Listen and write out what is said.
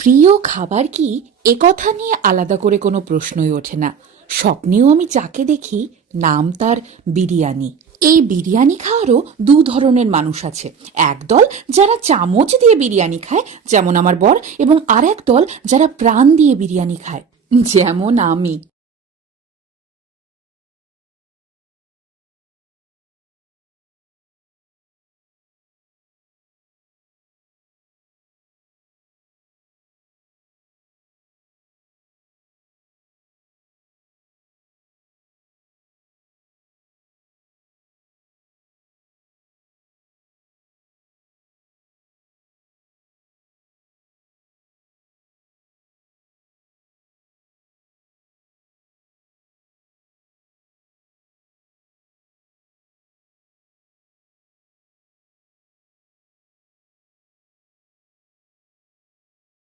প্রিয় খাবার কি একথা নিয়ে আলাদা করে কোনো প্রশ্নই ওঠে না। স্বপ্নেও আমি যাকে দেখি নাম তার বিরিয়ানি। এই বিরিয়ানি খাওয়ারও দু ধরনের মানুষ আছে। একদল যারা চামচ দিয়ে বিরিয়ানি খায়, যেমন আমার বর, এবং আর এক দল যারা প্রাণ দিয়ে বিরিয়ানি খায়, যেমন আমি।